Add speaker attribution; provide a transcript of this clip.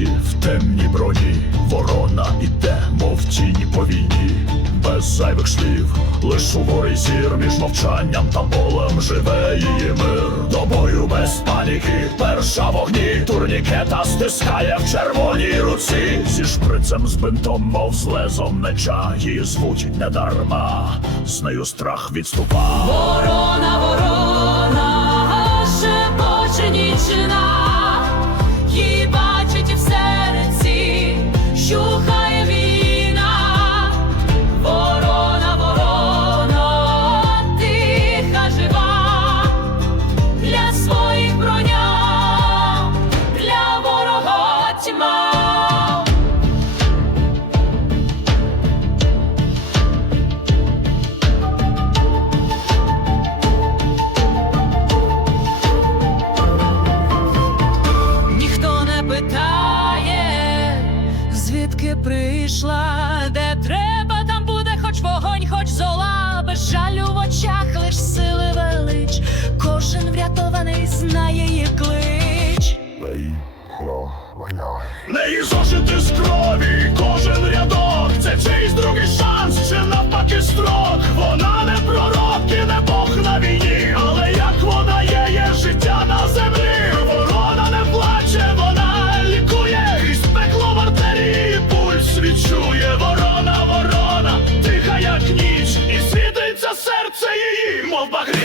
Speaker 1: В темній броні ворона іде, мов зайвих слів, лиш суворий зір між мовчанням та болем живе її мир. До бою без паніки, перша вогні, турнікета стискає в червоній руці. Зі шприцем з бинтом, мов з лезом меча, її звуть недарма, з нею страх відступа.
Speaker 2: Ворона, ворона, шепоче нічина, прийшла, де треба, там буде хоч вогонь, хоч зола, без жалю в очах, лиш сили велич. Кожен врятований знає її клич.
Speaker 1: Неї зошити з крові,
Speaker 2: motherfucker.